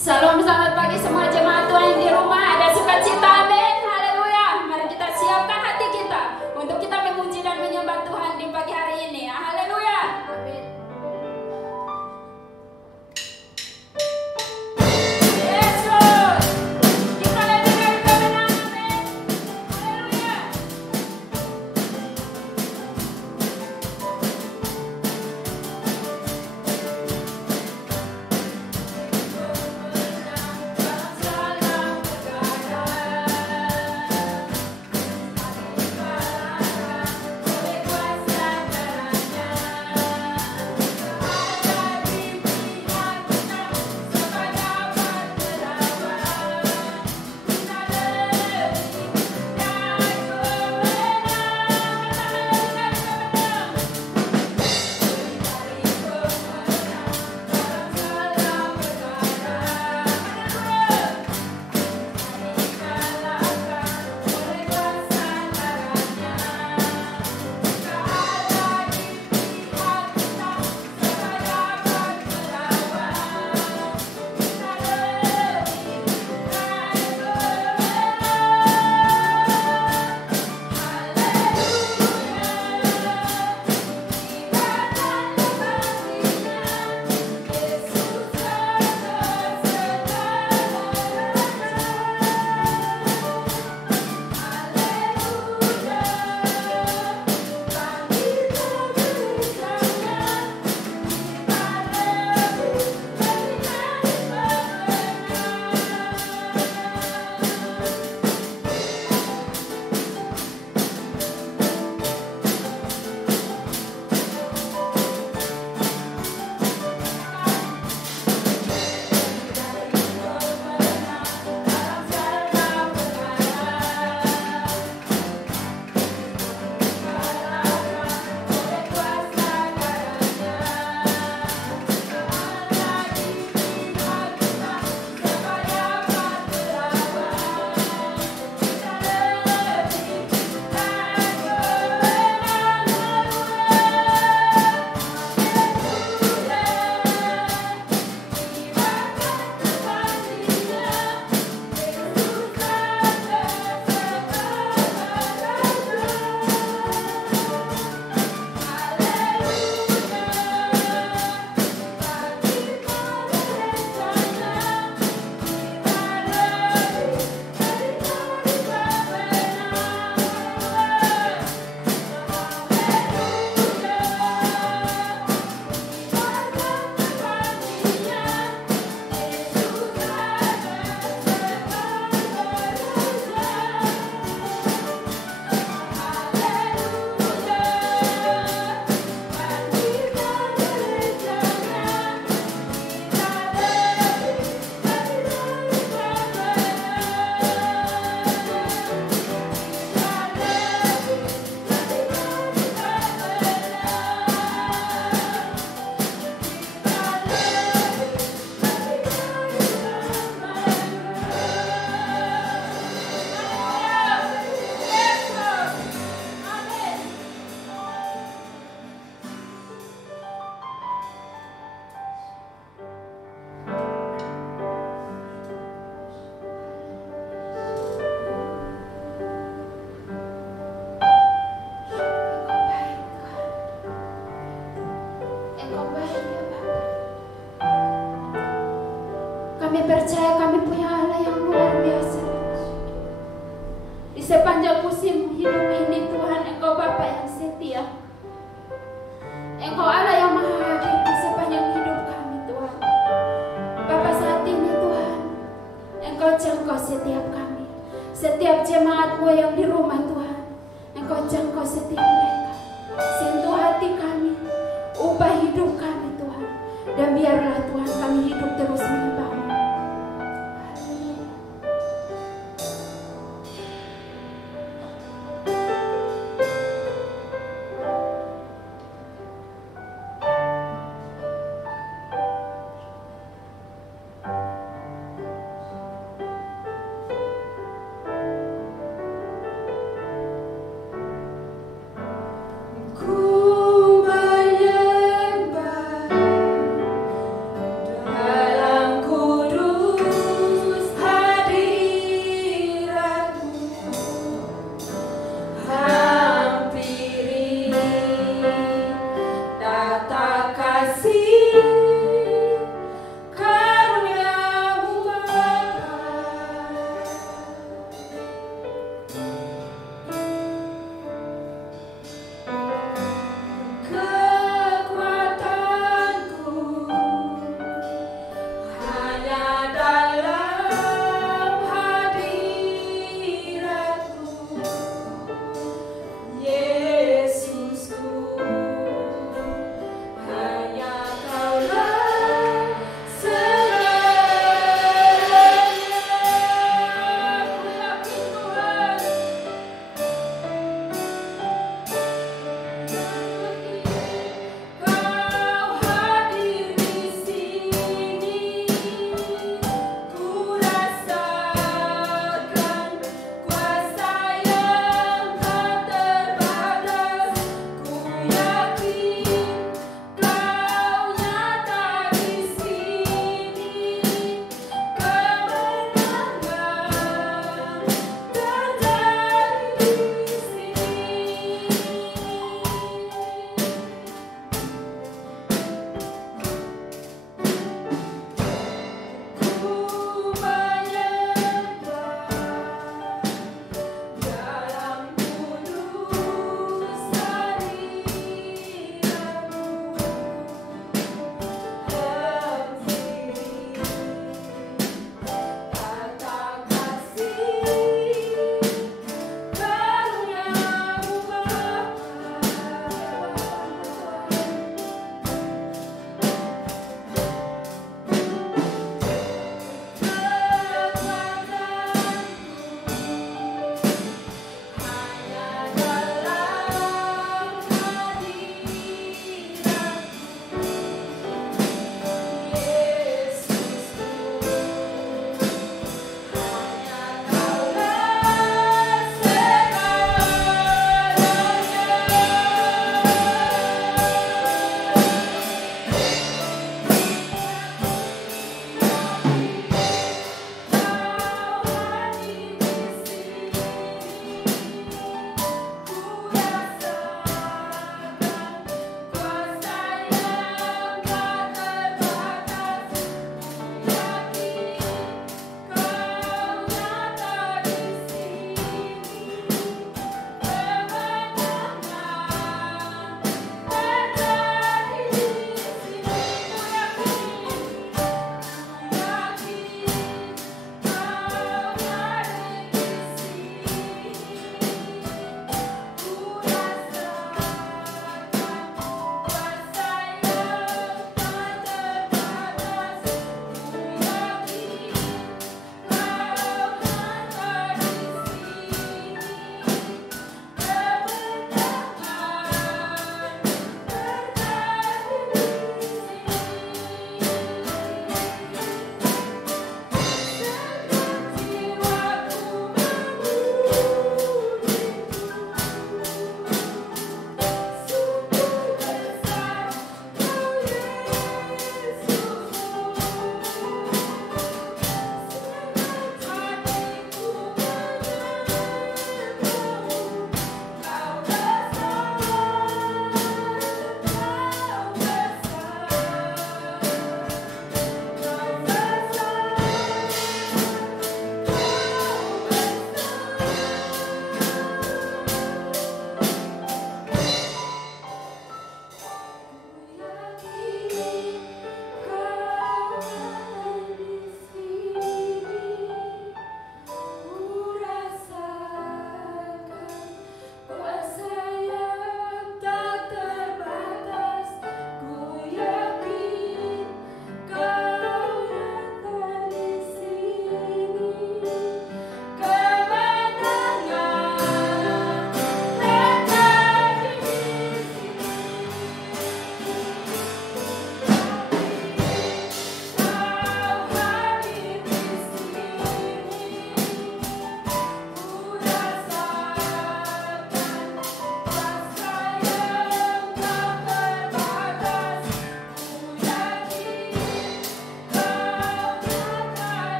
Salam, selamat pagi semua jemaat Tuhan yang di rumah. Ada sukacita, amin, haleluya. Mari kita siapkan hati kita untuk kita memuji dan menyembah Tuhan di pagi hari ini. Haleluya, amin. Yesus, kita lebihkan kemenangan, amin, haleluya. Kami percaya kami punya Allah yang luar biasa. Di sepanjang musim hidup ini Tuhan, Engkau Bapa yang setia. Engkau Allah yang maha hadir di sepanjang hidup kami Tuhan. Bapa, saat ini Tuhan, Engkau jangkau setiap kami, setiap jemaat-Mu yang di rumah Tuhan. Engkau jangkau setiap mereka. Sentuh hati kami, ubah hidup kami Tuhan. Dan biarlah Tuhan kami hidup terus menyembah-Mu. Dalam ku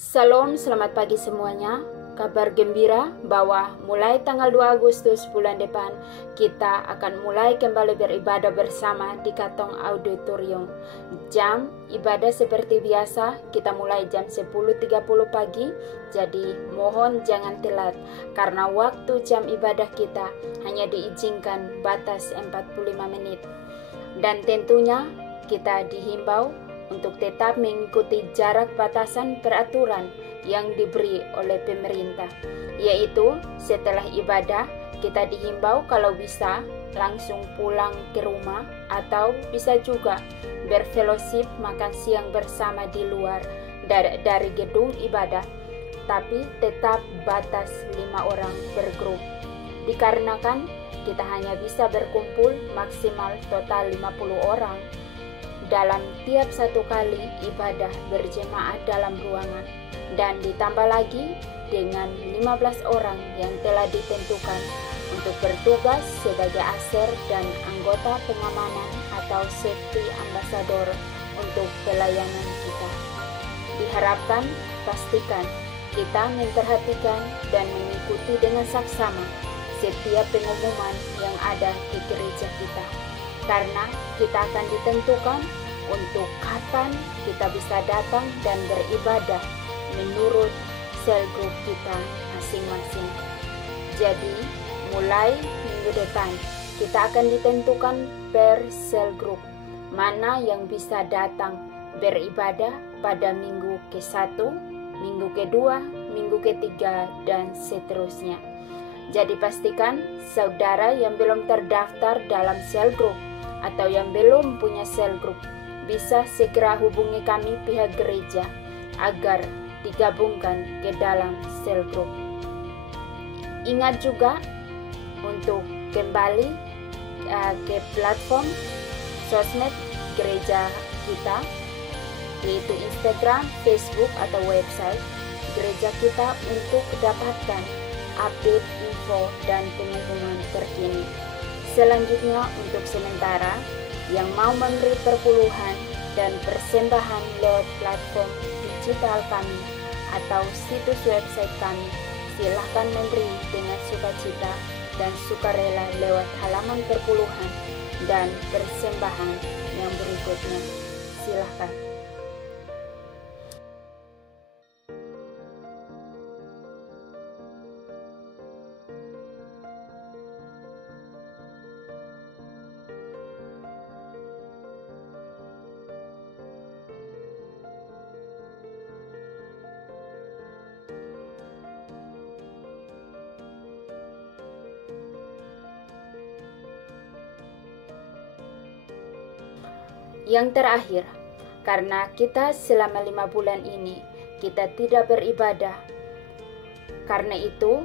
Salam, selamat pagi semuanya. Kabar gembira bahwa mulai tanggal 2 Agustus bulan depan kita akan mulai kembali beribadah bersama di Katong Auditorium. Jam ibadah seperti biasa kita mulai jam 10.30 pagi. Jadi mohon jangan telat karena waktu jam ibadah kita hanya diizinkan batas 45 menit. Dan tentunya kita dihimbau untuk tetap mengikuti jarak batasan peraturan yang diberi oleh pemerintah, yaitu setelah ibadah kita dihimbau kalau bisa langsung pulang ke rumah atau bisa juga berfellowship makan siang bersama di luar dari gedung ibadah, tapi tetap batas 5 orang per grup, dikarenakan kita hanya bisa berkumpul maksimal total 50 orang dalam tiap satu kali ibadah berjemaah dalam ruangan, dan ditambah lagi dengan 15 orang yang telah ditentukan untuk bertugas sebagai aser dan anggota pengamanan atau safety ambassador untuk pelayanan kita. Diharapkan pastikan kita memperhatikan dan mengikuti dengan saksama setiap pengumuman yang ada di gereja kita, karena kita akan ditentukan untuk kapan kita bisa datang dan beribadah menurut sel grup kita masing-masing. Jadi, mulai minggu depan kita akan ditentukan per sel grup mana yang bisa datang beribadah pada minggu ke-1, minggu ke-2, minggu ke-3, dan seterusnya. Jadi pastikan saudara yang belum terdaftar dalam sel grup atau yang belum punya sel grup bisa segera hubungi kami pihak gereja agar digabungkan ke dalam sel grup. Ingat juga untuk kembali ke platform sosmed gereja kita, yaitu Instagram, Facebook, atau website gereja kita untuk dapatkan update info dan pengumuman terkini. Selanjutnya, untuk sementara yang mau memberi perpuluhan dan persembahan lewat platform digital kami atau situs website kami, silahkan memberi dengan sukacita dan sukarela lewat halaman perpuluhan dan persembahan yang berikutnya. Silahkan. Yang terakhir, karena kita selama 5 bulan ini kita tidak beribadah, karena itu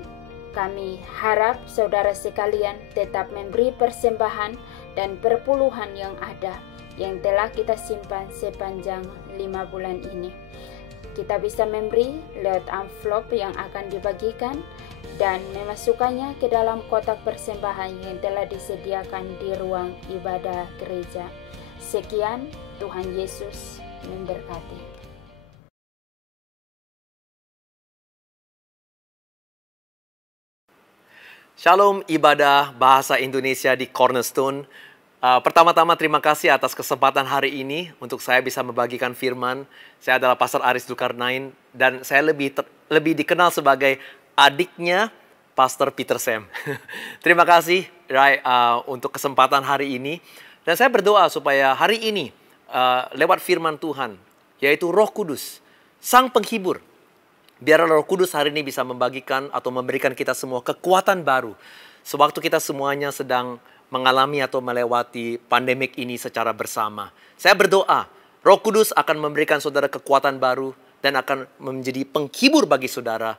kami harap saudara sekalian tetap memberi persembahan dan perpuluhan yang ada yang telah kita simpan sepanjang 5 bulan ini. Kita bisa memberi lewat amplop yang akan dibagikan dan memasukkannya ke dalam kotak persembahan yang telah disediakan di ruang ibadah gereja. Sekian, Tuhan Yesus memberkati. Shalom ibadah bahasa Indonesia di Cornerstone. Pertama-tama terima kasih atas kesempatan hari ini untuk saya bisa membagikan firman. Saya adalah Pastor Aris Zulkarnain dan saya lebih dikenal sebagai adiknya Pastor Peter Sam. Terima kasih Rai untuk kesempatan hari ini. Dan saya berdoa supaya hari ini lewat firman Tuhan, yaitu Roh Kudus, Sang Penghibur, biar Roh Kudus hari ini bisa membagikan atau memberikan kita semua kekuatan baru. Sewaktu kita semuanya sedang mengalami atau melewati pandemik ini secara bersama. Saya berdoa, Roh Kudus akan memberikan saudara kekuatan baru dan akan menjadi penghibur bagi saudara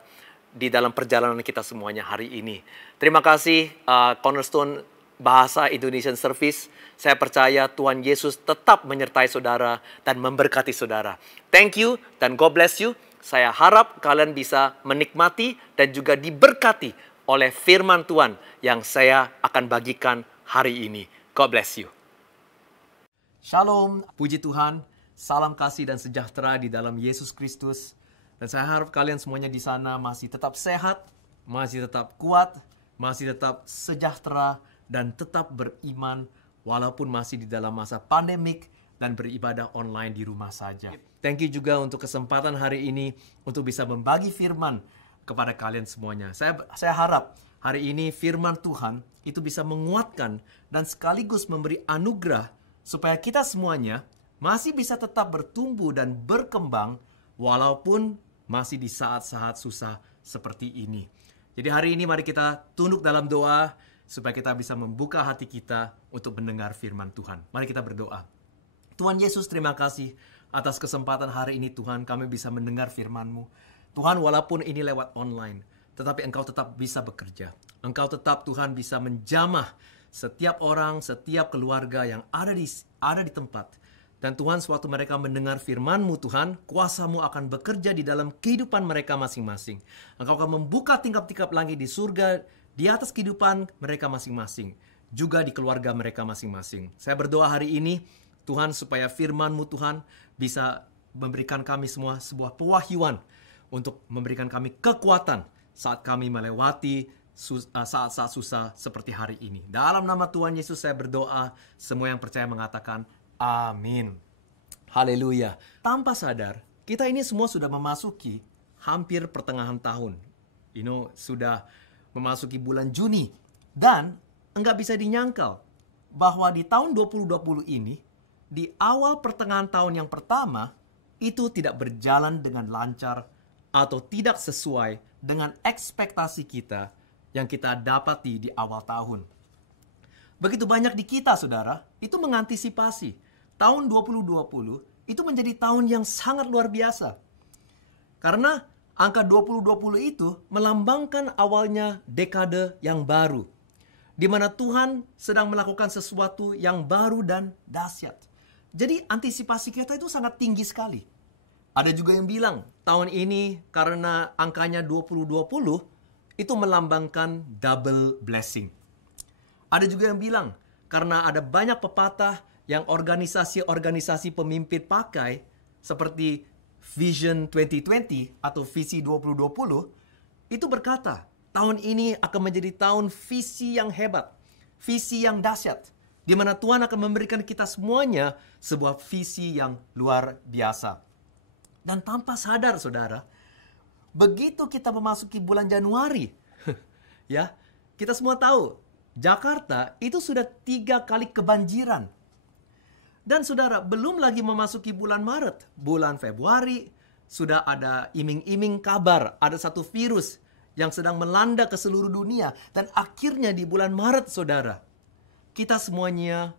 di dalam perjalanan kita semuanya hari ini. Terima kasih Cornerstone Bahasa Indonesian Service. Saya percaya Tuhan Yesus tetap menyertai saudara dan memberkati saudara. Thank you dan God bless you. Saya harap kalian bisa menikmati dan juga diberkati oleh firman Tuhan yang saya akan bagikan hari ini. God bless you. Shalom, puji Tuhan. Salam kasih dan sejahtera di dalam Yesus Kristus. Dan saya harap kalian semuanya di sana masih tetap sehat, masih tetap kuat, masih tetap sejahtera, dan tetap beriman walaupun masih di dalam masa pandemik dan beribadah online di rumah saja. Thank you juga untuk kesempatan hari ini untuk bisa membagi firman kepada kalian semuanya. Saya harap hari ini firman Tuhan itu bisa menguatkan dan sekaligus memberi anugerah supaya kita semuanya masih bisa tetap bertumbuh dan berkembang walaupun masih di saat-saat susah seperti ini. Jadi hari ini mari kita tunduk dalam doa supaya kita bisa membuka hati kita untuk mendengar firman Tuhan. Mari kita berdoa. Tuhan Yesus, terima kasih atas kesempatan hari ini Tuhan kami bisa mendengar firman-Mu. Tuhan, walaupun ini lewat online, tetapi Engkau tetap bisa bekerja. Engkau tetap Tuhan bisa menjamah setiap orang, setiap keluarga yang ada di tempat. Dan Tuhan, sewaktu mereka mendengar firman-Mu Tuhan, kuasa-Mu akan bekerja di dalam kehidupan mereka masing-masing. Engkau akan membuka tingkap-tingkap langit di surga, di atas kehidupan mereka masing-masing. Juga di keluarga mereka masing-masing. Saya berdoa hari ini, Tuhan, supaya firman-Mu Tuhan bisa memberikan kami semua sebuah pewahyuan untuk memberikan kami kekuatan saat kami melewati saat-saat susah seperti hari ini. Dalam nama Tuhan Yesus saya berdoa, semua yang percaya mengatakan amin. Haleluya. Tanpa sadar, kita ini semua sudah memasuki hampir pertengahan tahun. Sudah memasuki bulan Juni. Dan enggak bisa dinyangkal bahwa di tahun 2020 ini, di awal pertengahan tahun yang pertama, itu tidak berjalan dengan lancar atau tidak sesuai dengan ekspektasi kita yang kita dapati di awal tahun. Begitu banyak di kita, saudara, itu mengantisipasi tahun 2020 itu menjadi tahun yang sangat luar biasa. Karena angka 2020 itu melambangkan awalnya dekade yang baru, di mana Tuhan sedang melakukan sesuatu yang baru dan dahsyat. Jadi antisipasi kita itu sangat tinggi sekali. Ada juga yang bilang tahun ini karena angkanya 2020 itu melambangkan double blessing. Ada juga yang bilang karena ada banyak pepatah yang organisasi-organisasi pemimpin pakai seperti Vision 2020 atau Visi 2020 itu berkata tahun ini akan menjadi tahun visi yang hebat, visi yang dahsyat, di mana Tuhan akan memberikan kita semuanya sebuah visi yang luar biasa. Dan tanpa sadar, saudara, begitu kita memasuki bulan Januari, ya, kita semua tahu, Jakarta itu sudah 3 kali kebanjiran. Dan saudara, belum lagi memasuki bulan Maret, bulan Februari, sudah ada iming-iming kabar, ada satu virus yang sedang melanda ke seluruh dunia. Dan akhirnya di bulan Maret, saudara, kita semuanya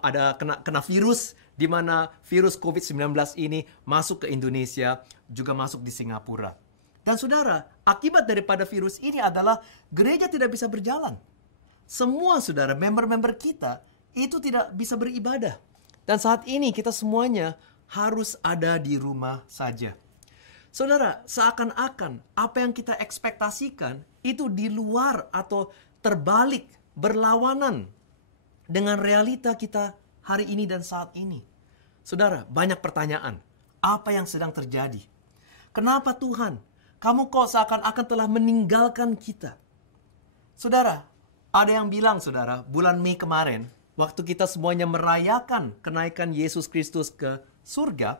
ada kena virus, di mana virus COVID-19 ini masuk ke Indonesia, juga masuk di Singapura. Dan saudara, akibat daripada virus ini adalah gereja tidak bisa berjalan. Semua saudara, member-member kita itu tidak bisa beribadah. Dan saat ini kita semuanya harus ada di rumah saja. Saudara, seakan-akan apa yang kita ekspektasikan itu di luar atau terbalik, berlawanan dengan realita kita hari ini dan saat ini. Saudara, banyak pertanyaan. Apa yang sedang terjadi? Kenapa Tuhan, kamu kok seakan-akan telah meninggalkan kita? Saudara, ada yang bilang, saudara, bulan Mei kemarin, waktu kita semuanya merayakan kenaikan Yesus Kristus ke surga,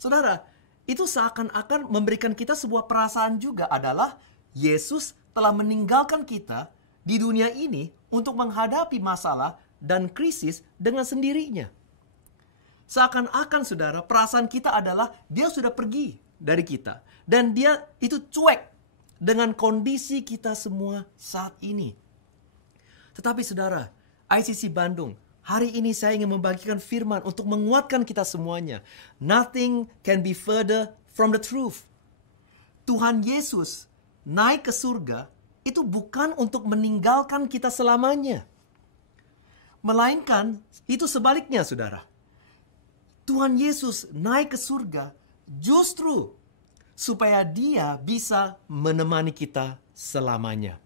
saudara, itu seakan-akan memberikan kita sebuah perasaan juga adalah Yesus telah meninggalkan kita di dunia ini untuk menghadapi masalah dan krisis dengan sendirinya. Seakan-akan, saudara, perasaan kita adalah dia sudah pergi dari kita. Dan dia itu cuek dengan kondisi kita semua saat ini. Tetapi saudara, ICC Bandung, hari ini saya ingin membagikan firman untuk menguatkan kita semuanya. Nothing can be further from the truth. Tuhan Yesus naik ke surga itu bukan untuk meninggalkan kita selamanya. Melainkan itu sebaliknya, saudara. Tuhan Yesus naik ke surga justru supaya dia bisa menemani kita selamanya.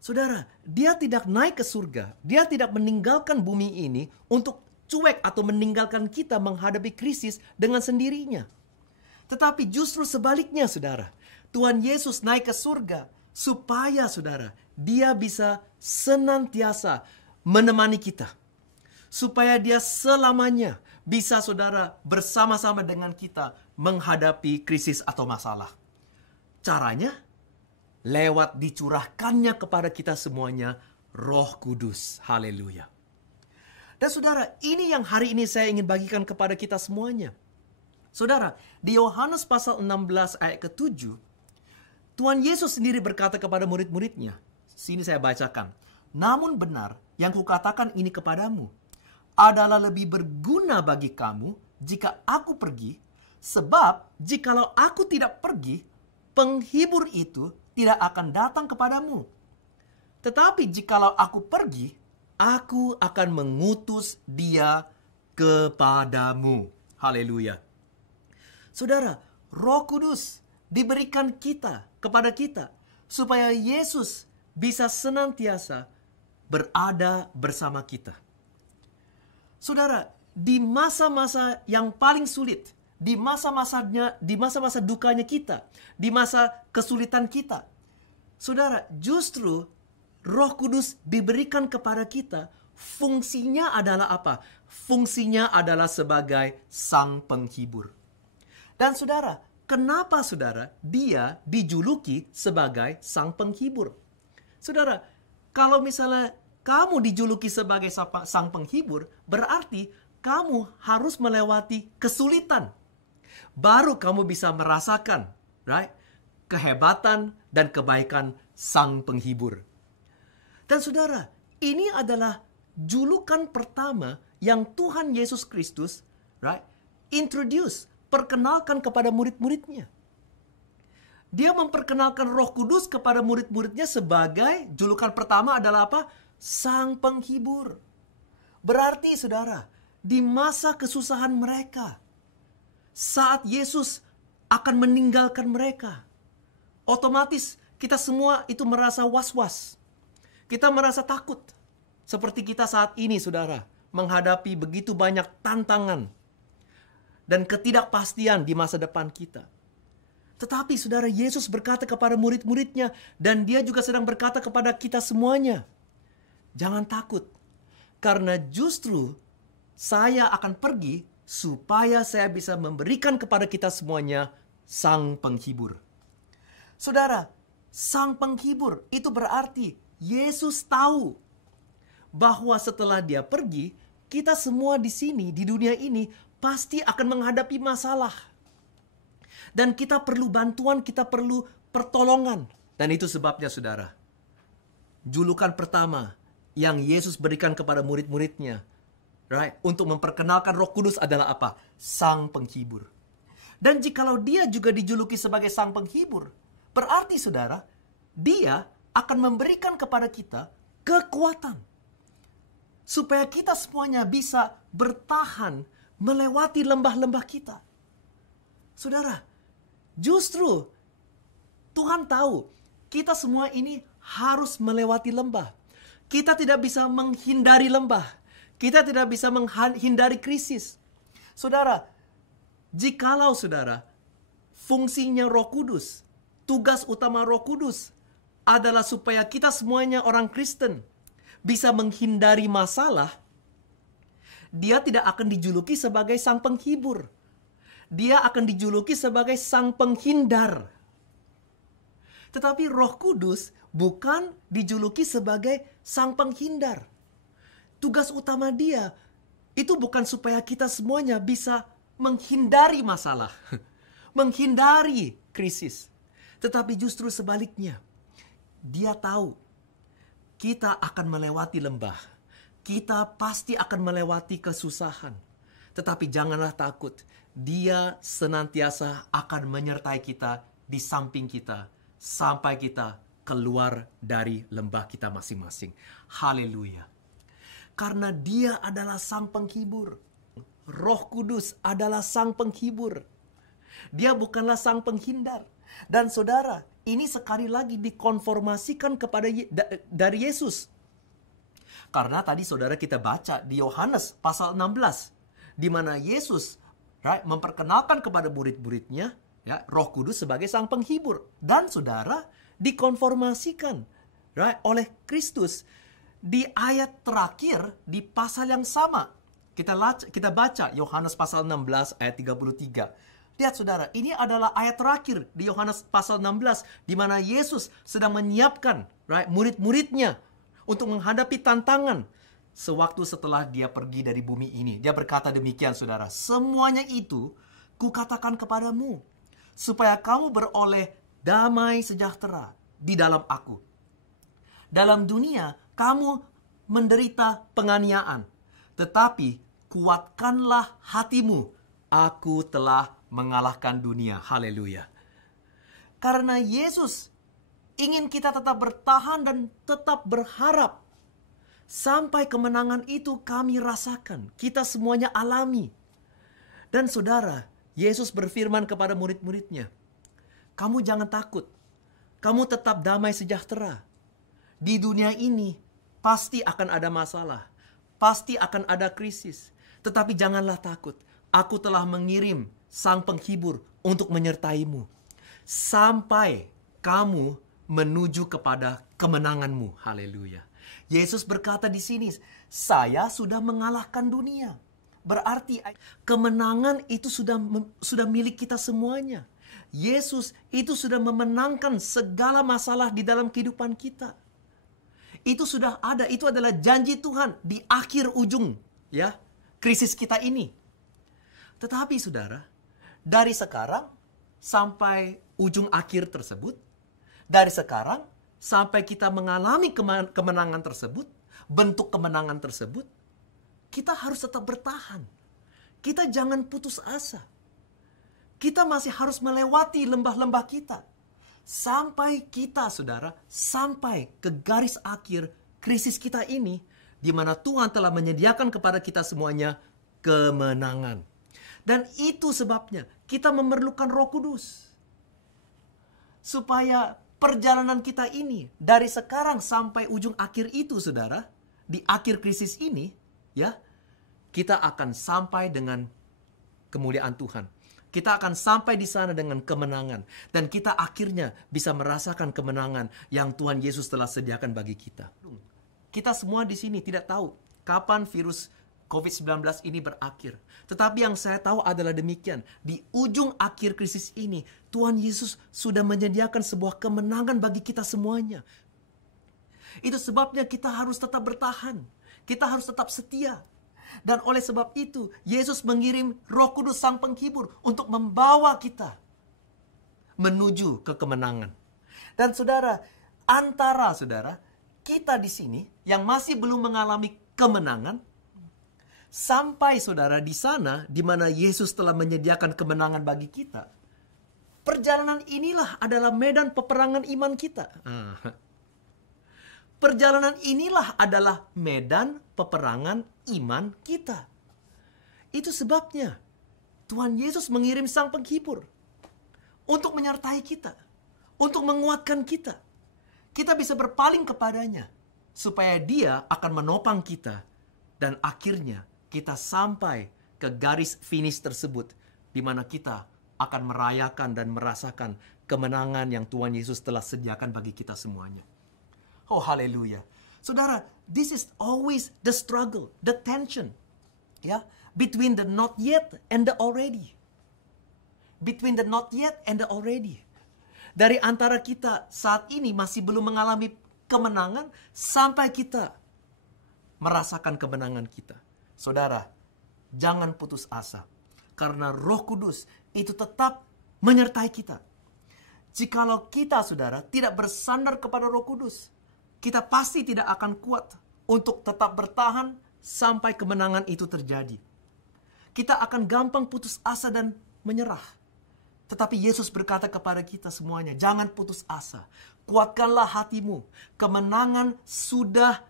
Saudara, dia tidak naik ke surga, dia tidak meninggalkan bumi ini untuk cuek atau meninggalkan kita menghadapi krisis dengan sendirinya. Tetapi justru sebaliknya, saudara. Tuhan Yesus naik ke surga supaya, saudara, dia bisa senantiasa menemani kita. Supaya dia selamanya bisa, saudara, bersama-sama dengan kita menghadapi krisis atau masalah. Caranya, lewat dicurahkannya kepada kita semuanya Roh Kudus. Haleluya. Dan saudara, ini yang hari ini saya ingin bagikan kepada kita semuanya. Saudara, di Yohanes pasal 16 ayat ke-7, Tuhan Yesus sendiri berkata kepada murid-muridnya. Sini saya bacakan. Namun benar yang kukatakan ini kepadamu adalah lebih berguna bagi kamu jika aku pergi. Sebab jikalau aku tidak pergi, penghibur itu tidak akan datang kepadamu. Tetapi jikalau aku pergi, aku akan mengutus dia kepadamu. Haleluya. Saudara, Roh Kudus diberikan kepada kita supaya Yesus bisa senantiasa berada bersama kita. Saudara, di masa-masa yang paling sulit, di masa-masa dukanya kita, di masa kesulitan kita, saudara, justru Roh Kudus diberikan kepada kita. Fungsinya adalah apa? Fungsinya adalah sebagai sang penghibur. Dan saudara, kenapa saudara dia dijuluki sebagai sang penghibur? Saudara, kalau misalnya kamu dijuluki sebagai sang penghibur, berarti kamu harus melewati kesulitan. Baru kamu bisa merasakan, right, kehebatan dan kebaikan sang penghibur. Dan saudara, ini adalah julukan pertama yang Tuhan Yesus Kristus, right, perkenalkan kepada murid-muridnya. Dia memperkenalkan Roh Kudus kepada murid-muridnya sebagai julukan pertama adalah apa? Sang penghibur. Berarti saudara, di masa kesusahan mereka, saat Yesus akan meninggalkan mereka, otomatis kita semua itu merasa was-was. Kita merasa takut. Seperti kita saat ini, saudara, menghadapi begitu banyak tantangan dan ketidakpastian di masa depan kita. Tetapi saudara, Yesus berkata kepada murid-muridnya, dan dia juga sedang berkata kepada kita semuanya, jangan takut, karena justru saya akan pergi supaya saya bisa memberikan kepada kita semuanya sang penghibur. Saudara, sang penghibur itu berarti Yesus tahu bahwa setelah dia pergi, kita semua di sini, di dunia ini, pasti akan menghadapi masalah. Dan kita perlu bantuan, kita perlu pertolongan. Dan itu sebabnya saudara, julukan pertama yang Yesus berikan kepada murid-muridnya, right, untuk memperkenalkan Roh Kudus adalah apa? Sang penghibur. Dan jikalau dia juga dijuluki sebagai sang penghibur, berarti saudara, dia akan memberikan kepada kita kekuatan. Supaya kita semuanya bisa bertahan melewati lembah-lembah kita. Saudara, justru Tuhan tahu kita semua ini harus melewati lembah. Kita tidak bisa menghindari lembah. Kita tidak bisa menghindari krisis. Saudara, jikalau saudara, fungsinya Roh Kudus, tugas utama Roh Kudus adalah supaya kita semuanya orang Kristen bisa menghindari masalah, dia tidak akan dijuluki sebagai sang penghibur. Dia akan dijuluki sebagai sang penghindar. Tetapi Roh Kudus bukan dijuluki sebagai sang penghindar. Tugas utama dia itu bukan supaya kita semuanya bisa menghindari masalah, menghindari krisis. Tetapi justru sebaliknya. Dia tahu kita akan melewati lembah. Kita pasti akan melewati kesusahan. Tetapi janganlah takut. Dia senantiasa akan menyertai kita, di samping kita, sampai kita keluar dari lembah kita masing-masing. Haleluya. Karena dia adalah sang penghibur. Roh Kudus adalah sang penghibur. Dia bukanlah sang penghindar. Dan saudara, ini sekali lagi dikonformasikan kepada dari Yesus. Karena tadi saudara kita baca di Yohanes pasal 16. Di mana Yesus right? Memperkenalkan kepada murid-muridnya, ya, Roh Kudus sebagai sang penghibur. Dan saudara, dikonformasikan, right, oleh Kristus di ayat terakhir di pasal yang sama. Kita baca Yohanes pasal 16 ayat 33. Lihat saudara, ini adalah ayat terakhir di Yohanes pasal 16 di mana Yesus sedang menyiapkan, right, murid-muridnya untuk menghadapi tantangan sewaktu setelah dia pergi dari bumi ini. Dia berkata demikian, saudara, semuanya itu kukatakan kepadamu supaya kamu beroleh damai sejahtera di dalam aku. Dalam dunia kamu menderita penganiayaan, tetapi kuatkanlah hatimu. Aku telah mengalahkan dunia. Haleluya. Karena Yesus ingin kita tetap bertahan dan tetap berharap. Sampai kemenangan itu kami rasakan. Kita semuanya alami. Dan saudara, Yesus berfirman kepada murid-muridnya, kamu jangan takut. Kamu tetap damai sejahtera. Di dunia ini pasti akan ada masalah. Pasti akan ada krisis. Tetapi janganlah takut. Aku telah mengirim sang penghibur untuk menyertaimu. Sampai kamu menuju kepada kemenanganmu. Haleluya. Yesus berkata di sini, saya sudah mengalahkan dunia. Berarti kemenangan itu sudah milik kita semuanya. Yesus itu sudah memenangkan segala masalah di dalam kehidupan kita. Itu sudah ada, itu adalah janji Tuhan di akhir ujung, ya, krisis kita ini. Tetapi saudara, dari sekarang sampai ujung akhir tersebut, dari sekarang sampai kita mengalami kemenangan tersebut, bentuk kemenangan tersebut, kita harus tetap bertahan. Kita jangan putus asa. Kita masih harus melewati lembah-lembah kita. Sampai kita, saudara, sampai ke garis akhir krisis kita ini, di mana Tuhan telah menyediakan kepada kita semuanya kemenangan. Dan itu sebabnya kita memerlukan Roh Kudus. Supaya perjalanan kita ini dari sekarang sampai ujung akhir itu, saudara, di akhir krisis ini, ya, kita akan sampai dengan kemuliaan Tuhan. Kita akan sampai di sana dengan kemenangan. Dan kita akhirnya bisa merasakan kemenangan yang Tuhan Yesus telah sediakan bagi kita. Kita semua di sini tidak tahu kapan virus COVID-19 ini berakhir. Tetapi yang saya tahu adalah demikian. Di ujung akhir krisis ini, Tuhan Yesus sudah menyediakan sebuah kemenangan bagi kita semuanya. Itu sebabnya kita harus tetap bertahan. Kita harus tetap setia. Dan oleh sebab itu, Yesus mengirim Roh Kudus sang penghibur untuk membawa kita menuju ke kemenangan. Dan saudara, antara saudara, kita di sini yang masih belum mengalami kemenangan, sampai saudara di sana, di mana Yesus telah menyediakan kemenangan bagi kita, perjalanan inilah adalah medan peperangan iman kita. Perjalanan inilah adalah medan peperangan iman kita. Itu sebabnya Tuhan Yesus mengirim sang penghibur untuk menyertai kita, untuk menguatkan kita. Kita bisa berpaling kepadanya supaya dia akan menopang kita dan akhirnya kita sampai ke garis finish tersebut di mana kita akan merayakan dan merasakan kemenangan yang Tuhan Yesus telah sediakan bagi kita semuanya. Oh, haleluya. Saudara, this is always the struggle, the tension, ya, between the not yet and the already. Between the not yet and the already. Dari antara kita saat ini masih belum mengalami kemenangan sampai kita merasakan kemenangan kita. Saudara, jangan putus asa. Karena Roh Kudus itu tetap menyertai kita. Jikalau kita, saudara, tidak bersandar kepada Roh Kudus, kita pasti tidak akan kuat untuk tetap bertahan sampai kemenangan itu terjadi. Kita akan gampang putus asa dan menyerah. Tetapi Yesus berkata kepada kita semuanya, jangan putus asa. Kuatkanlah hatimu. Kemenangan sudah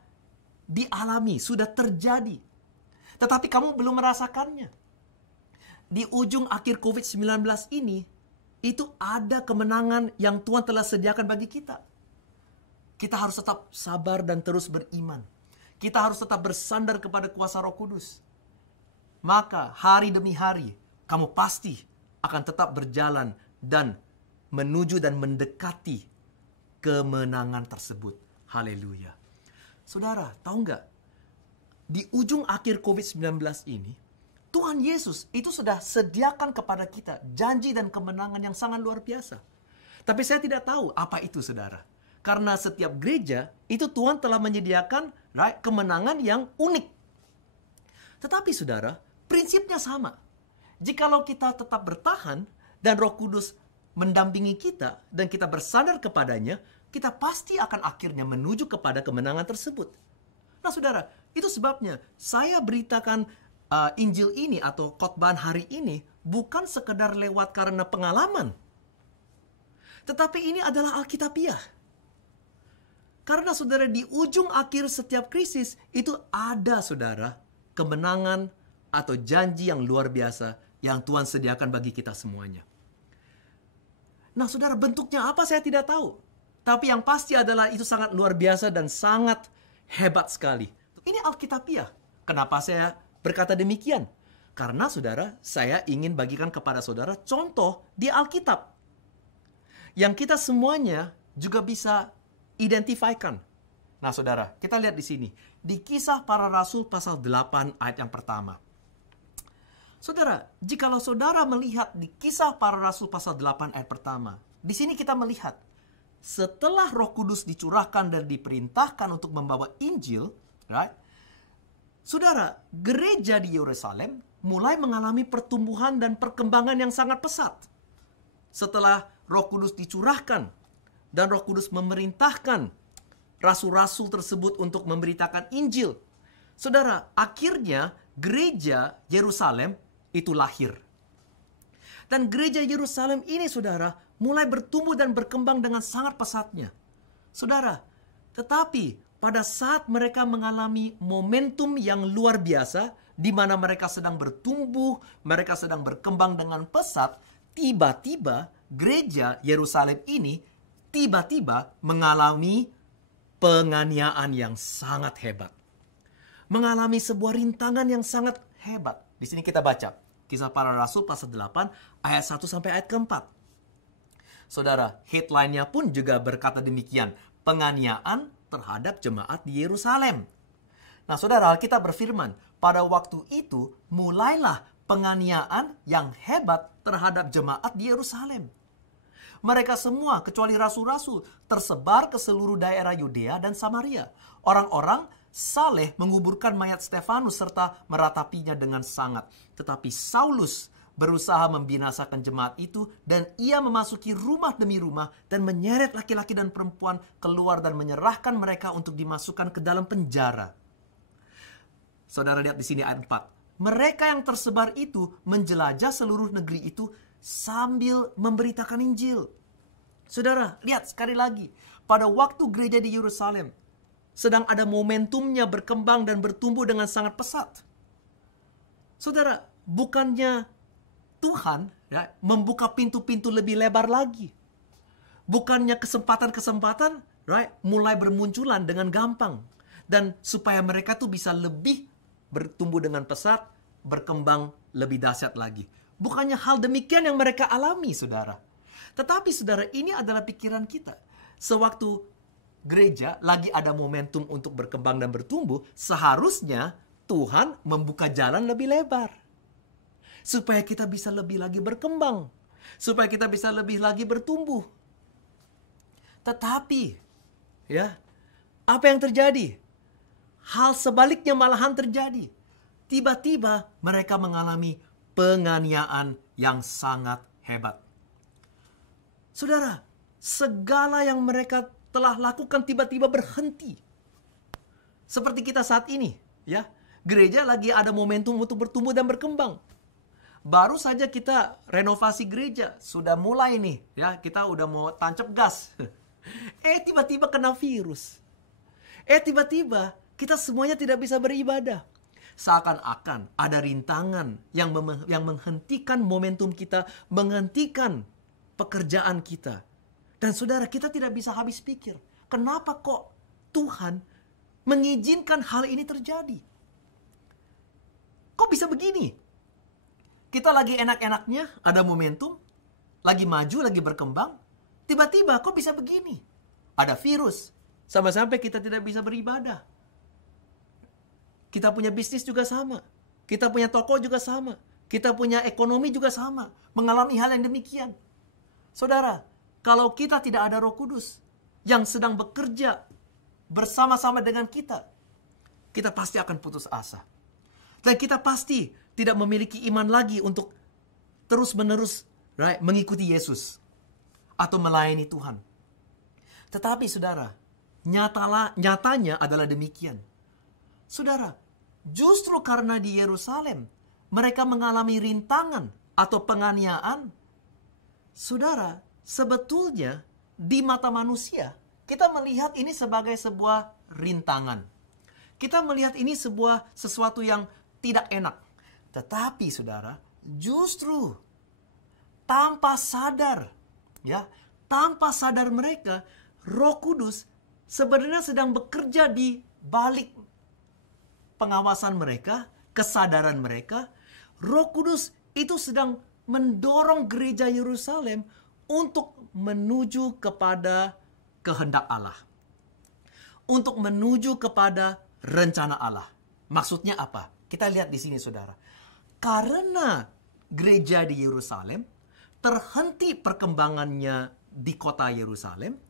dialami, sudah terjadi. Tetapi kamu belum merasakannya. Di ujung akhir COVID-19 ini, itu ada kemenangan yang Tuhan telah sediakan bagi kita. Kita harus tetap sabar dan terus beriman. Kita harus tetap bersandar kepada kuasa Roh Kudus. Maka hari demi hari, kamu pasti akan tetap berjalan dan menuju dan mendekati kemenangan tersebut. Haleluya. Saudara, tahu nggak? Di ujung akhir COVID-19 ini, Tuhan Yesus itu sudah sediakan kepada kita janji dan kemenangan yang sangat luar biasa. Tapi saya tidak tahu apa itu, saudara. Karena setiap gereja itu Tuhan telah menyediakan kemenangan yang unik. Tetapi saudara, prinsipnya sama. Jikalau kita tetap bertahan dan Roh Kudus mendampingi kita dan kita bersandar kepadanya, kita pasti akan akhirnya menuju kepada kemenangan tersebut. Nah saudara, itu sebabnya saya beritakan Injil ini atau khotbah hari ini bukan sekedar lewat karena pengalaman. Tetapi ini adalah Alkitabiah. Karena saudara, di ujung akhir setiap krisis itu ada saudara kemenangan atau janji yang luar biasa yang Tuhan sediakan bagi kita semuanya. Nah saudara, bentuknya apa saya tidak tahu. Tapi yang pasti adalah itu sangat luar biasa dan sangat hebat sekali. Ini Alkitabiah. Kenapa saya berkata demikian? Karena saudara, saya ingin bagikan kepada saudara contoh di Alkitab. Yang kita semuanya juga bisa identifikan. Nah saudara, kita lihat di sini. Di Kisah Para Rasul pasal 8 ayat yang pertama. Saudara, jikalau saudara melihat di Kisah Para Rasul pasal 8 ayat pertama, di sini kita melihat setelah Roh Kudus dicurahkan dan diperintahkan untuk membawa Injil, saudara, gereja di Yerusalem mulai mengalami pertumbuhan dan perkembangan yang sangat pesat. Setelah Roh Kudus dicurahkan dan Roh Kudus memerintahkan rasul-rasul tersebut untuk memberitakan Injil, saudara, akhirnya gereja Yerusalem itu lahir. Dan gereja Yerusalem ini, saudara, mulai bertumbuh dan berkembang dengan sangat pesatnya. Saudara, tetapi pada saat mereka mengalami momentum yang luar biasa, di mana mereka sedang bertumbuh, mereka sedang berkembang dengan pesat, tiba-tiba gereja Yerusalem ini tiba-tiba mengalami penganiayaan yang sangat hebat. Mengalami sebuah rintangan yang sangat hebat. Di sini kita baca Kisah Para Rasul pasal 8 ayat 1 sampai ayat keempat. Saudara, headline-nya pun juga berkata demikian, penganiayaan terhadap jemaat di Yerusalem. Nah saudara, Alkitab berfirman, pada waktu itu mulailah penganiayaan yang hebat terhadap jemaat di Yerusalem. Mereka semua, kecuali rasul-rasul, tersebar ke seluruh daerah Yudea dan Samaria. Orang-orang saleh menguburkan mayat Stefanus serta meratapinya dengan sangat. Tetapi Saulus berusaha membinasakan jemaat itu dan ia memasuki rumah demi rumah dan menyeret laki-laki dan perempuan keluar dan menyerahkan mereka untuk dimasukkan ke dalam penjara. Saudara lihat di sini ayat 4. Mereka yang tersebar itu menjelajah seluruh negeri itu sambil memberitakan Injil. Saudara, lihat sekali lagi. Pada waktu gereja di Yerusalem sedang ada momentumnya berkembang dan bertumbuh dengan sangat pesat. Saudara, bukannya Tuhan membuka pintu-pintu lebih lebar lagi. Bukannya kesempatan-kesempatan mulai bermunculan dengan gampang. Dan supaya mereka tuh bisa lebih bertumbuh dengan pesat, berkembang lebih dahsyat lagi. Bukannya hal demikian yang mereka alami, saudara. Tetapi saudara, ini adalah pikiran kita. Sewaktu gereja lagi ada momentum untuk berkembang dan bertumbuh, seharusnya Tuhan membuka jalan lebih lebar. Supaya kita bisa lebih lagi berkembang. Supaya kita bisa lebih lagi bertumbuh. Tetapi, apa yang terjadi? Hal sebaliknya malahan terjadi. Tiba-tiba mereka mengalami penganiayaan yang sangat hebat. Saudara, segala yang mereka telah lakukan tiba-tiba berhenti. Seperti kita saat ini, gereja lagi ada momentum untuk bertumbuh dan berkembang. Baru saja kita renovasi gereja, sudah mulai nih, kita udah mau tancap gas. Tiba-tiba kena virus. Tiba-tiba kita semuanya tidak bisa beribadah. Seakan-akan ada rintangan yang menghentikan momentum kita, menghentikan pekerjaan kita. Dan saudara, kita tidak bisa habis pikir. Kenapa kok Tuhan mengizinkan hal ini terjadi? Kok bisa begini? Kita lagi enak-enaknya, ada momentum, lagi maju, lagi berkembang. Tiba-tiba kok bisa begini? Ada virus. Sampai-sampai kita tidak bisa beribadah. Kita punya bisnis juga sama. Kita punya toko juga sama. Kita punya ekonomi juga sama. Mengalami hal yang demikian. Saudara, kalau kita tidak ada Roh Kudus yang sedang bekerja bersama-sama dengan kita pasti akan putus asa. Dan kita pasti tidak memiliki iman lagi untuk terus-menerus mengikuti Yesus atau melayani Tuhan. Tetapi saudara, nyatanya adalah demikian. Saudara, justru karena di Yerusalem mereka mengalami rintangan atau penganiayaan, saudara, sebetulnya di mata manusia kita melihat ini sebagai sebuah rintangan. Kita melihat ini sesuatu yang tidak enak. Tetapi saudara, justru tanpa sadar mereka, Roh Kudus sebenarnya sedang bekerja di balik pengawasan mereka, kesadaran mereka. Roh Kudus itu sedang mendorong gereja Yerusalem untuk menuju kepada kehendak Allah. Untuk menuju kepada rencana Allah. Maksudnya apa? Kita lihat di sini saudara. Karena gereja di Yerusalem terhenti perkembangannya di kota Yerusalem,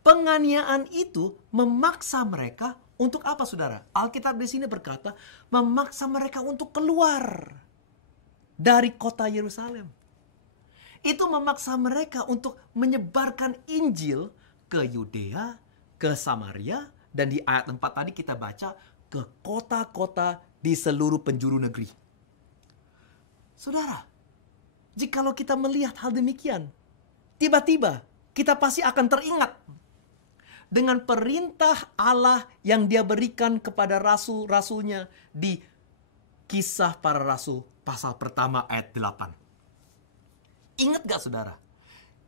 penganiayaan itu memaksa mereka untuk apa saudara? Alkitab di sini berkata, memaksa mereka untuk keluar dari kota Yerusalem. Itu memaksa mereka untuk menyebarkan Injil ke Yudea, ke Samaria, dan di ayat 4 tadi kita baca ke kota-kota di seluruh penjuru negeri. Saudara, jikalau kita melihat hal demikian, tiba-tiba kita pasti akan teringat dengan perintah Allah yang Dia berikan kepada rasul-rasulnya di Kisah Para Rasul pasal pertama ayat 8. Ingat gak saudara?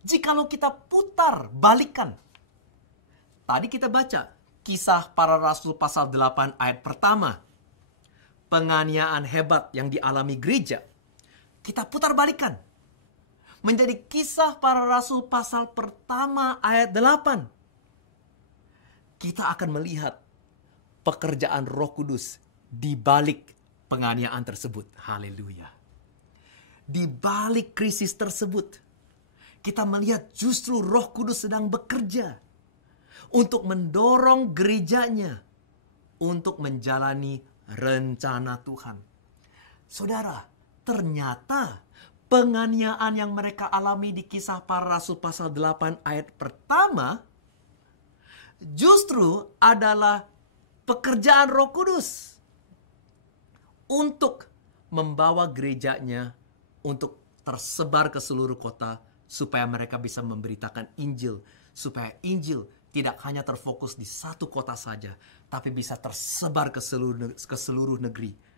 Jikalau kita putar balikan, tadi kita baca Kisah Para Rasul pasal 8 ayat pertama, penganiayaan hebat yang dialami gereja. Kita putar balikan menjadi Kisah Para Rasul pasal pertama ayat 8. Kita akan melihat pekerjaan Roh Kudus di balik penganiayaan tersebut. Haleluya. Di balik krisis tersebut, kita melihat justru Roh Kudus sedang bekerja untuk mendorong gerejanya untuk menjalani rencana Tuhan. Saudara, ternyata penganiayaan yang mereka alami di Kisah Para Rasul pasal 8 ayat pertama justru adalah pekerjaan Roh Kudus untuk membawa gerejanya untuk tersebar ke seluruh kota supaya mereka bisa memberitakan Injil, supaya Injil tidak hanya terfokus di satu kota saja, tapi bisa tersebar ke seluruh negeri.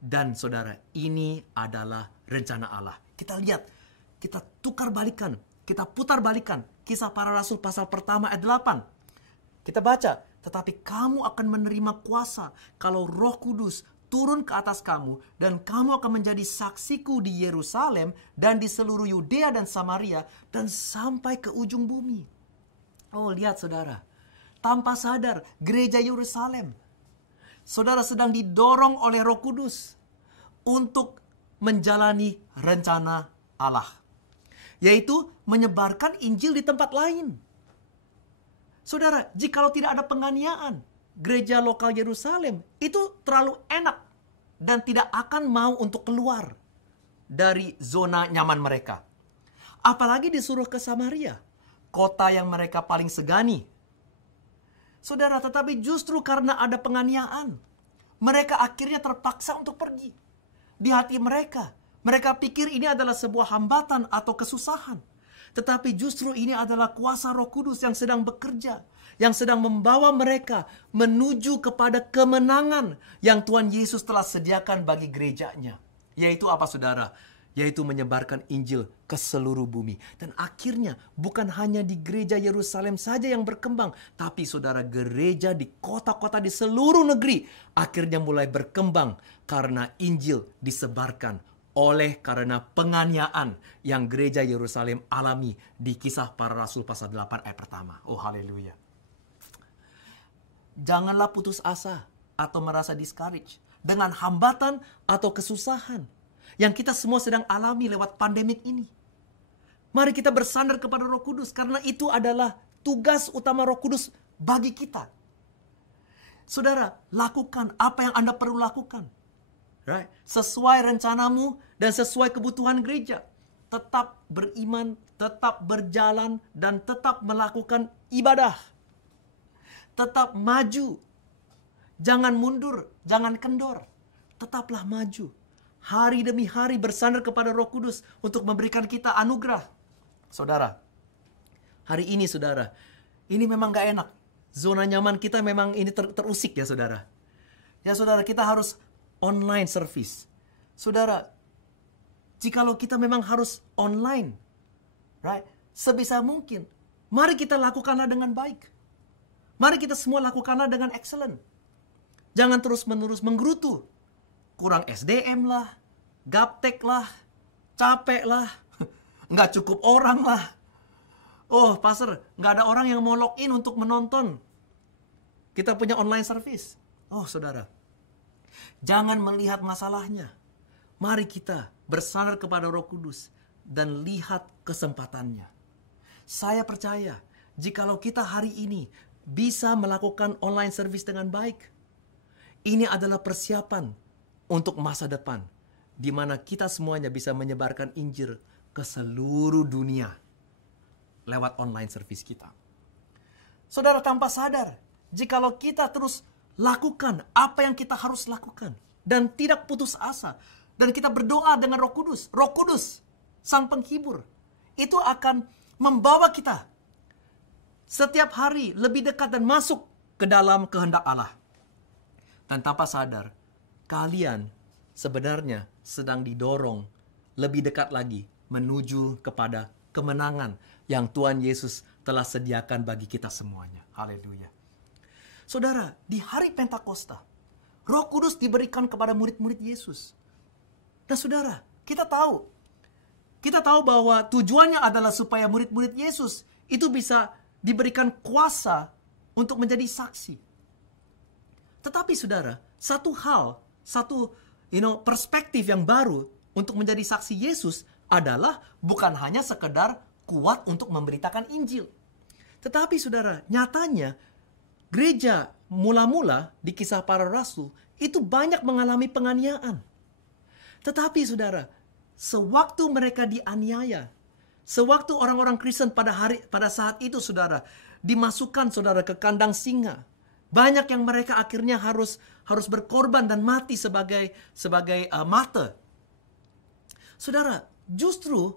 Dan saudara, ini adalah rencana Allah. Kita lihat, kita tukar balikan, kita putar balikan Kisah Para Rasul pasal pertama ayat 8. Kita baca, tetapi kamu akan menerima kuasa kalau Roh Kudus turun ke atas kamu, dan kamu akan menjadi saksiku di Yerusalem dan di seluruh Yudea dan Samaria dan sampai ke ujung bumi. Oh, lihat saudara, tanpa sadar gereja Yerusalem, saudara sedang didorong oleh Roh Kudus untuk menjalani rencana Allah, yaitu menyebarkan Injil di tempat lain. Saudara, jikalau tidak ada penganiayaan, gereja lokal Yerusalem itu terlalu enak dan tidak akan mau untuk keluar dari zona nyaman mereka. Apalagi disuruh ke Samaria, kota yang mereka paling segani. Saudara, tetapi justru karena ada penganiayaan, mereka akhirnya terpaksa untuk pergi. Di hati mereka, mereka pikir ini adalah sebuah hambatan atau kesusahan. Tetapi justru ini adalah kuasa Roh Kudus yang sedang bekerja, yang sedang membawa mereka menuju kepada kemenangan yang Tuhan Yesus telah sediakan bagi gerejanya. Yaitu apa saudara? Yaitu menyebarkan Injil ke seluruh bumi. Dan akhirnya bukan hanya di gereja Yerusalem saja yang berkembang, tapi saudara, gereja di kota-kota di seluruh negeri akhirnya mulai berkembang karena Injil disebarkan oleh karena penganiayaan yang gereja Yerusalem alami di Kisah Para Rasul pasal 8 ayat pertama. Oh haleluya. Janganlah putus asa atau merasa discourage dengan hambatan atau kesusahan yang kita semua sedang alami lewat pandemik ini. Mari kita bersandar kepada Roh Kudus karena itu adalah tugas utama Roh Kudus bagi kita. Saudara, lakukan apa yang Anda perlu lakukan. Right? Sesuai rencanamu dan sesuai kebutuhan gereja. Tetap beriman, tetap berjalan, dan tetap melakukan ibadah. Tetap maju. Jangan mundur, jangan kendor. Tetaplah maju. Hari demi hari bersandar kepada Roh Kudus untuk memberikan kita anugerah. Saudara, hari ini saudara, ini memang gak enak. Zona nyaman kita memang ini terusik ya saudara. Ya saudara, kita harus online service. Saudara, jikalau kita memang harus online, right? Sebisa mungkin, mari kita lakukanlah dengan baik. Mari kita semua lakukanlah dengan excellent. Jangan terus-menerus menggerutu. Kurang SDM lah, gaptek lah, capek lah, nggak cukup orang lah. Oh, pastor, nggak ada orang yang mau login untuk menonton. Kita punya online service. Oh, saudara. Jangan melihat masalahnya. Mari kita bersandar kepada Roh Kudus dan lihat kesempatannya. Saya percaya, jikalau kita hari ini bisa melakukan online service dengan baik, ini adalah persiapan untuk masa depan, di mana kita semuanya bisa menyebarkan Injil ke seluruh dunia lewat online service kita. Saudara, tanpa sadar, jikalau kita terus lakukan apa yang kita harus lakukan dan tidak putus asa, dan kita berdoa dengan Roh Kudus, Sang Penghibur, itu akan membawa kita setiap hari lebih dekat dan masuk ke dalam kehendak Allah. Dan tanpa sadar, kalian sebenarnya sedang didorong lebih dekat lagi menuju kepada kemenangan yang Tuhan Yesus telah sediakan bagi kita semuanya. Haleluya. Saudara, di hari Pentakosta, Roh Kudus diberikan kepada murid-murid Yesus. Dan saudara, kita tahu bahwa tujuannya adalah supaya murid-murid Yesus itu bisa diberikan kuasa untuk menjadi saksi. Tetapi saudara, satu perspektif yang baru untuk menjadi saksi Yesus adalah bukan hanya sekedar kuat untuk memberitakan Injil. Tetapi saudara, nyatanya gereja mula-mula di Kisah Para Rasul itu banyak mengalami penganiayaan. Tetapi saudara, sewaktu mereka dianiaya, sewaktu orang-orang Kristen pada saat itu saudara, dimasukkan saudara ke kandang singa, banyak yang mereka akhirnya harus berkorban dan mati sebagai martir. Saudara, justru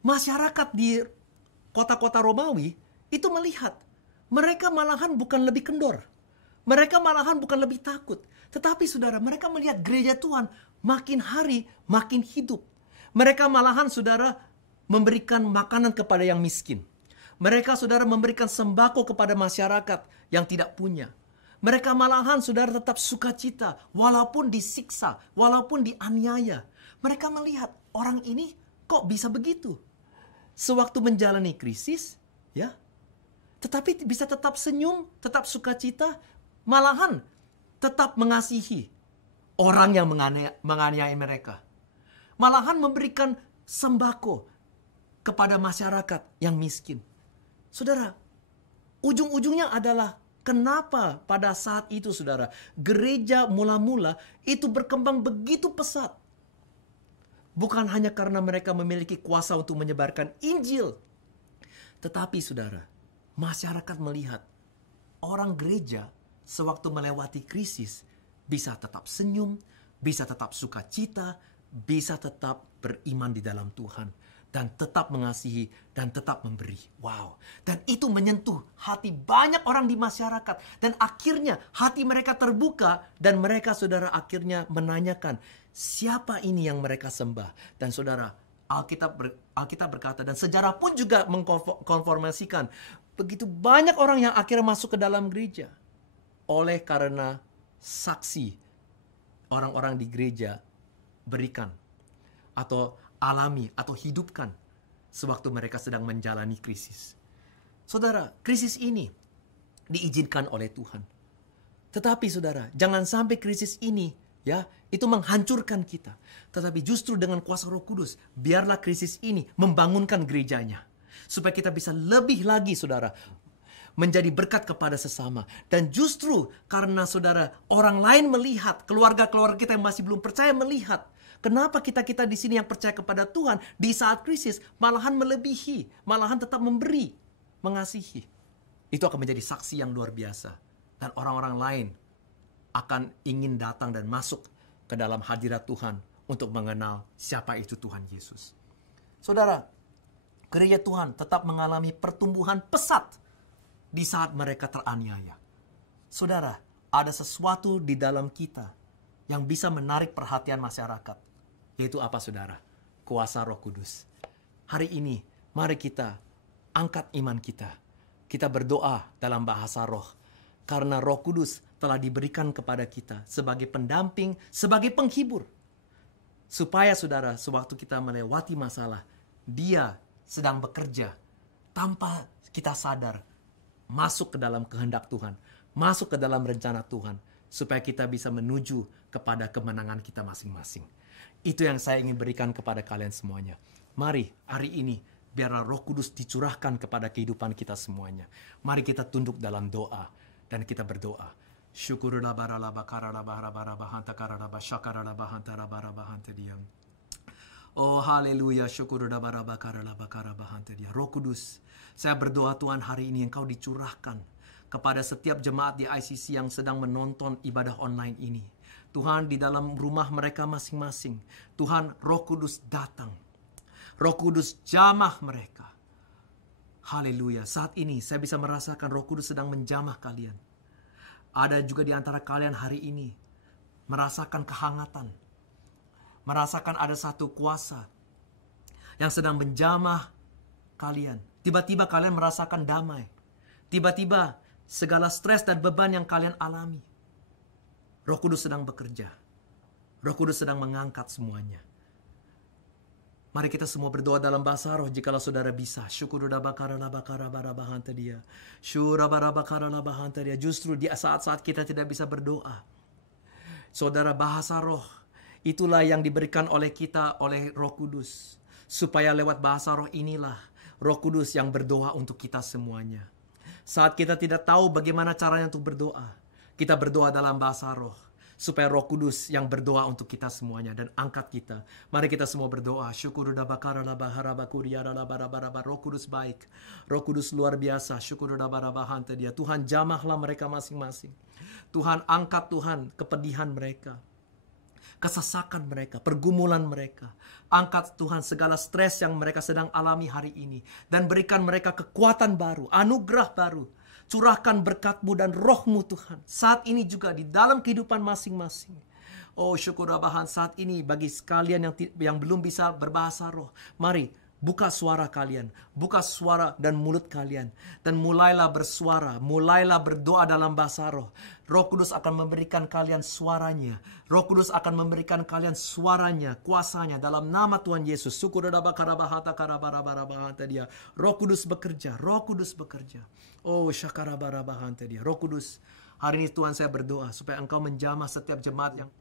masyarakat di kota-kota Romawi itu melihat mereka malahan bukan lebih kendor. Mereka malahan bukan lebih takut. Tetapi saudara, mereka melihat gereja Tuhan makin hari makin hidup. Mereka malahan saudara memberikan makanan kepada yang miskin. Mereka saudara memberikan sembako kepada masyarakat yang tidak punya. Mereka malahan saudara tetap sukacita walaupun disiksa, walaupun dianiaya. Mereka melihat orang ini kok bisa begitu. Sewaktu menjalani krisis, ya, tetapi bisa tetap senyum, tetap sukacita, malahan tetap mengasihi orang yang menganiaya mereka. Malahan memberikan sembako kepada masyarakat yang miskin. Saudara, ujung-ujungnya adalah kenapa pada saat itu saudara, gereja mula-mula itu berkembang begitu pesat. Bukan hanya karena mereka memiliki kuasa untuk menyebarkan Injil. Tetapi saudara, masyarakat melihat orang gereja sewaktu melewati krisis bisa tetap senyum, bisa tetap sukacita, bisa tetap beriman di dalam Tuhan, dan tetap mengasihi dan tetap memberi. Wow. Dan itu menyentuh hati banyak orang di masyarakat. Dan akhirnya hati mereka terbuka dan mereka saudara akhirnya menanyakan, siapa ini yang mereka sembah? Dan saudara, Alkitab berkata, dan sejarah pun juga mengkonfirmasikan, begitu banyak orang yang akhirnya masuk ke dalam gereja oleh karena saksi orang-orang di gereja berikan atau alami atau hidupkan sewaktu mereka sedang menjalani krisis. Saudara, krisis ini diizinkan oleh Tuhan. Tetapi saudara, jangan sampai krisis ini itu menghancurkan kita. Tetapi justru dengan kuasa Roh Kudus, biarlah krisis ini membangunkan gerejanya. Supaya kita bisa lebih lagi saudara, menjadi berkat kepada sesama. Dan justru karena saudara, orang lain melihat, keluarga-keluarga kita yang masih belum percaya melihat, kenapa kita-kita di sini yang percaya kepada Tuhan di saat krisis malahan melebihi, malahan tetap memberi, mengasihi. Itu akan menjadi saksi yang luar biasa. Dan orang-orang lain akan ingin datang dan masuk ke dalam hadirat Tuhan untuk mengenal siapa itu Tuhan Yesus. Saudara, gereja Tuhan tetap mengalami pertumbuhan pesat di saat mereka teraniaya. Saudara, ada sesuatu di dalam kita yang bisa menarik perhatian masyarakat. Yaitu apa saudara? Kuasa Roh Kudus. Hari ini, mari kita angkat iman kita. Kita berdoa dalam bahasa roh. Karena Roh Kudus telah diberikan kepada kita sebagai pendamping, sebagai penghibur. Supaya saudara, sewaktu kita melewati masalah, Dia sedang bekerja tanpa kita sadar. Masuk ke dalam kehendak Tuhan. Masuk ke dalam rencana Tuhan. Supaya kita bisa menuju kepada kemenangan kita masing-masing. Itu yang saya ingin berikan kepada kalian semuanya. Mari hari ini, biarlah Roh Kudus dicurahkan kepada kehidupan kita semuanya. Mari kita tunduk dalam doa. Dan kita berdoa. Syukurullah barallah bakarallah baharabara bahanta karallah basyakarallah bahanta rabara bahanta diam. Oh haleluya, syukurullah barallah bakarallah bakara bahanta dia. Roh Kudus, saya berdoa Tuhan hari ini Engkau dicurahkan kepada setiap jemaat di ICC yang sedang menonton ibadah online ini. Tuhan, di dalam rumah mereka masing-masing, Tuhan, Roh Kudus datang. Roh Kudus jamah mereka. Haleluya. Saat ini saya bisa merasakan Roh Kudus sedang menjamah kalian. Ada juga di antara kalian hari ini merasakan kehangatan. Merasakan ada satu kuasa yang sedang menjamah kalian. Tiba-tiba kalian merasakan damai. Tiba-tiba segala stres dan beban yang kalian alami, Roh Kudus sedang bekerja. Roh Kudus sedang mengangkat semuanya. Mari kita semua berdoa dalam bahasa roh jikalau saudara bisa. Justru di saat-saat kita tidak bisa berdoa, saudara, bahasa roh itulah yang diberikan oleh kita oleh Roh Kudus. Supaya lewat bahasa roh inilah Roh Kudus yang berdoa untuk kita semuanya. Saat kita tidak tahu bagaimana caranya untuk berdoa, kita berdoa dalam bahasa roh. Supaya Roh Kudus yang berdoa untuk kita semuanya dan angkat kita. Mari kita semua berdoa. Roh Kudus baik. Roh Kudus luar biasa. Tuhan, jamahlah mereka masing-masing. Tuhan, angkat Tuhan kepedihan mereka, kesesakan mereka, pergumulan mereka. Angkat Tuhan segala stres yang mereka sedang alami hari ini. Dan berikan mereka kekuatan baru, anugerah baru. Curahkan berkat-Mu dan Roh-Mu Tuhan. Saat ini juga di dalam kehidupan masing-masing. Oh syukur Bahan, saat ini bagi sekalian yang belum bisa berbahasa roh. Mari buka suara kalian. Buka suara dan mulut kalian. Dan mulailah bersuara. Mulailah berdoa dalam bahasa roh. Roh Kudus akan memberikan kalian suaranya. Roh Kudus akan memberikan kalian suaranya, kuasanya dalam nama Tuhan Yesus. Roh Kudus bekerja. Roh Kudus bekerja. Oh syakarabarabahanta dia. Roh Kudus, hari ini Tuhan saya berdoa supaya Engkau menjamah setiap jemaat yang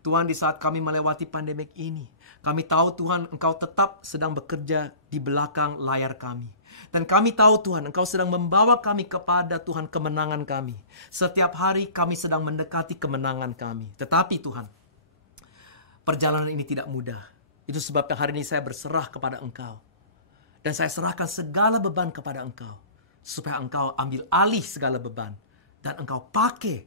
Tuhan, di saat kami melewati pandemik ini, kami tahu Tuhan Engkau tetap sedang bekerja di belakang layar kami. Dan kami tahu Tuhan Engkau sedang membawa kami kepada Tuhan kemenangan kami. Setiap hari kami sedang mendekati kemenangan kami. Tetapi Tuhan, perjalanan ini tidak mudah. Itu sebabnya hari ini saya berserah kepada Engkau. Dan saya serahkan segala beban kepada Engkau. Supaya Engkau ambil alih segala beban. Dan Engkau pakai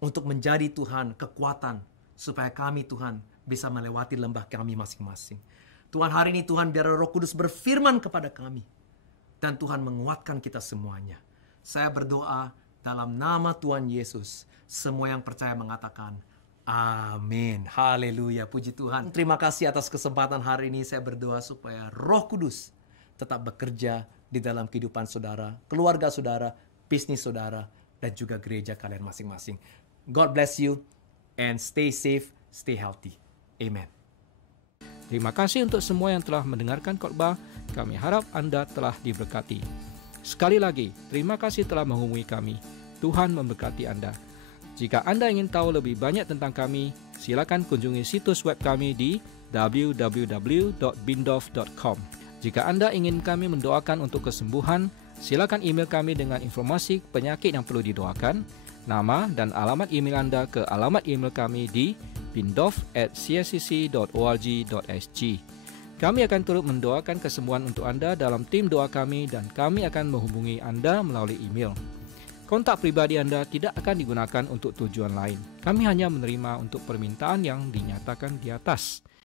untuk menjadi Tuhan kekuatan. Supaya kami Tuhan bisa melewati lembah kami masing-masing. Tuhan, hari ini Tuhan biar Roh Kudus berfirman kepada kami. Dan Tuhan menguatkan kita semuanya. Saya berdoa dalam nama Tuhan Yesus. Semua yang percaya mengatakan amin. Haleluya. Puji Tuhan. Terima kasih atas kesempatan hari ini. Saya berdoa supaya Roh Kudus tetap bekerja di dalam kehidupan saudara, keluarga saudara, bisnis saudara, dan juga gereja kalian masing-masing. God bless you and stay safe, stay healthy. Amen. Terima kasih untuk semua yang telah mendengarkan khotbah. Kami harap Anda telah diberkati. Sekali lagi, terima kasih telah menghubungi kami. Tuhan memberkati Anda. Jika Anda ingin tahu lebih banyak tentang kami, silakan kunjungi situs web kami di www.bindof.com. Jika Anda ingin kami mendoakan untuk kesembuhan, silakan email kami dengan informasi penyakit yang perlu didoakan, nama dan alamat email Anda ke alamat email kami di bindof@cscc.org.sg. Kami akan turut mendoakan kesembuhan untuk Anda dalam tim doa kami dan kami akan menghubungi Anda melalui email. Kontak pribadi Anda tidak akan digunakan untuk tujuan lain. Kami hanya menerima untuk permintaan yang dinyatakan di atas.